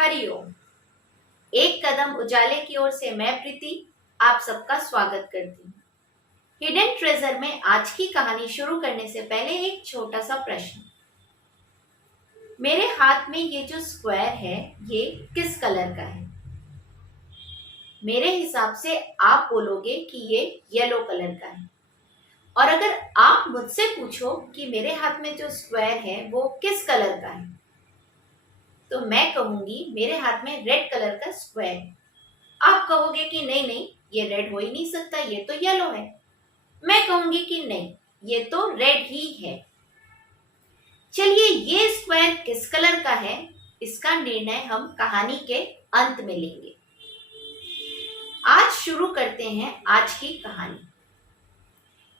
हरिओम। एक कदम उजाले की ओर से मैं प्रीति आप सबका स्वागत करती हूँ। हिडन ट्रेजर में आज की कहानी शुरू करने से पहले एक छोटा सा प्रश्न। मेरे हाथ में ये जो स्क्वायर है ये किस कलर का है? मेरे हिसाब से आप बोलोगे कि ये येलो कलर का है। और अगर आप मुझसे पूछो कि मेरे हाथ में जो स्क्वायर है वो किस कलर का है, तो मैं कहूंगी मेरे हाथ में रेड कलर का स्क्वायर है। आप कहोगे कि नहीं नहीं, ये रेड हो ही नहीं सकता, ये तो येलो है। मैं कहूंगी कि नहीं, ये तो रेड ही है। चलिए, ये स्क्वायर किस कलर का है इसका निर्णय हम कहानी के अंत में लेंगे। आज शुरू करते हैं आज की कहानी।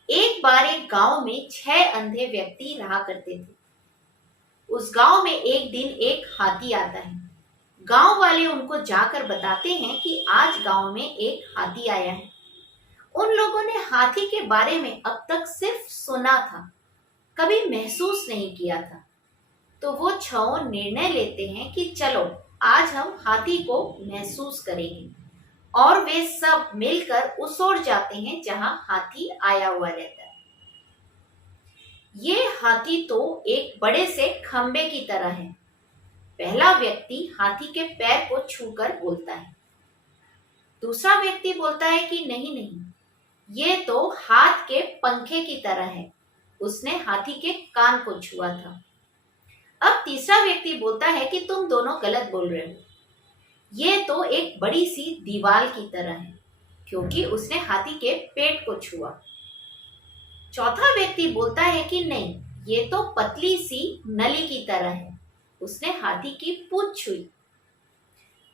एक बार एक गांव में 6 अंधे व्यक्ति रहा करते थे। उस गांव में एक दिन एक हाथी आता है। गांव वाले उनको जाकर बताते हैं कि आज गांव में एक हाथी आया है। उन लोगों ने हाथी के बारे में अब तक सिर्फ सुना था, कभी महसूस नहीं किया था। तो वो 6 निर्णय लेते हैं कि चलो आज हम हाथी को महसूस करेंगे, और वे सब मिलकर उस ओर जाते हैं जहां हाथी आया हुआ रहता है। ये हाथी तो एक बड़े से खंबे की तरह है। पहला व्यक्ति हाथी के पैर को छूकर बोलता है। दूसरा व्यक्ति बोलता है कि नहीं नहीं, ये तो हाथ के पंखे की तरह है, उसने हाथी के कान को छुआ था। अब तीसरा व्यक्ति बोलता है कि तुम दोनों गलत बोल रहे हो, ये तो एक बड़ी सी दीवार की तरह है, क्योंकि उसने हाथी के पेट को छुआ। चौथा व्यक्ति बोलता है कि नहीं, ये तो पतली सी नली की तरह है, उसने हाथी की पूंछ छुई।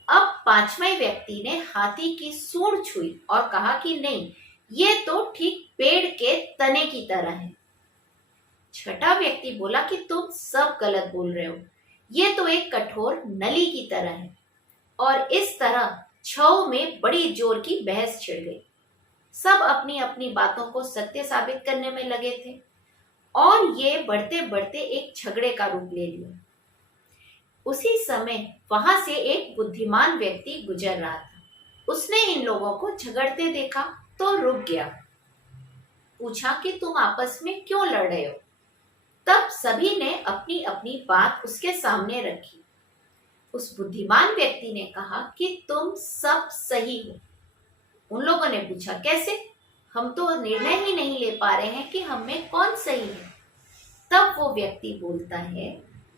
अब पांचवें व्यक्ति ने हाथी की सूंड छुई और कहा कि नहीं, ये तो ठीक पेड़ के तने की तरह है। छठा व्यक्ति बोला कि तुम सब गलत बोल रहे हो, ये तो एक कठोर नली की तरह है। और इस तरह 6 में बड़ी जोर की बहस छिड़ गई। सब अपनी अपनी बातों को सत्य साबित करने में लगे थे, और ये बढ़ते बढ़ते एक झगड़े का रूप ले लिया। उसी समय वहां से एक बुद्धिमान व्यक्ति गुजर रहा था। उसने इन लोगों को झगड़ते देखा तो रुक गया। पूछा कि तुम आपस में क्यों लड़ रहे हो? तब सभी ने अपनी अपनी बात उसके सामने रखी। उस बुद्धिमान व्यक्ति ने कहा कि तुम सब सही हो। उन लोगों ने पूछा कैसे? हम तो निर्णय ही नहीं ले पा रहे हैं कि हम में कौन सही है। तब वो व्यक्ति बोलता है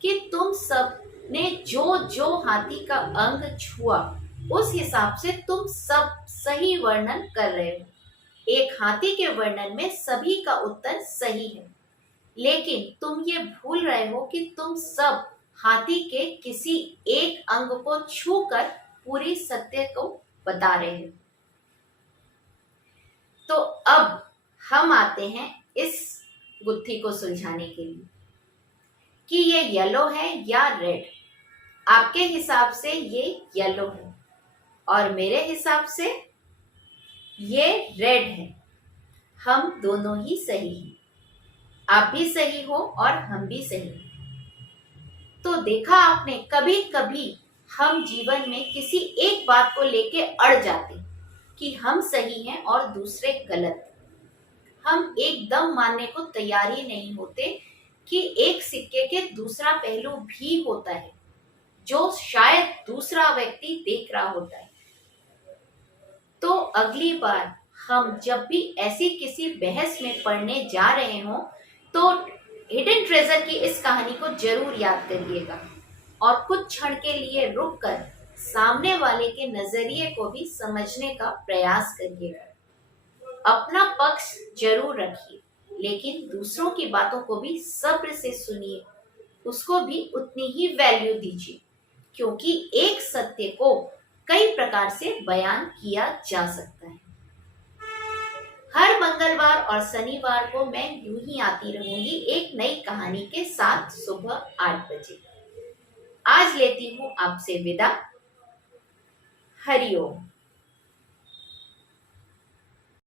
कि तुम सब ने जो जो हाथी का अंग छुआ, उस हिसाब से तुम सब सही वर्णन कर रहे हो। एक हाथी के वर्णन में सभी का उत्तर सही है, लेकिन तुम ये भूल रहे हो कि तुम सब हाथी के किसी एक अंग को छूकर पूरी सत्य को बता रहे हो। तो अब हम आते हैं इस गुत्थी को सुलझाने के लिए कि ये येलो है या रेड। आपके हिसाब से ये येलो है और मेरे हिसाब से ये रेड है। हम दोनों ही सही हैं। आप भी सही हो और हम भी सही हैं। तो देखा आपने, कभी कभी हम जीवन में किसी एक बात को लेके अड़ जाते कि हम सही हैं और दूसरे गलत। हम एकदम मानने को तैयार ही नहीं होते कि एक सिक्के के दूसरा पहलू भी होता है, जो शायद दूसरा व्यक्ति देख रहा होता है। तो अगली बार हम जब भी ऐसी किसी बहस में पढ़ने जा रहे हों, तो हिडन ट्रेजर की इस कहानी को जरूर याद करिएगा और कुछ क्षण के लिए रुककर सामने वाले के नजरिए को भी समझने का प्रयास करिएगा। अपना पक्ष जरूर रखिए, लेकिन दूसरों की बातों को भी सब्र से सुनिए, उसको भी उतनी ही वैल्यू दीजिए, क्योंकि एक सत्य को कई प्रकार से बयान किया जा सकता है। हर मंगलवार और शनिवार को मैं यूं ही आती रहूंगी एक नई कहानी के साथ सुबह 8 बजे। आज लेती हूँ आपसे विदा। हरिओम।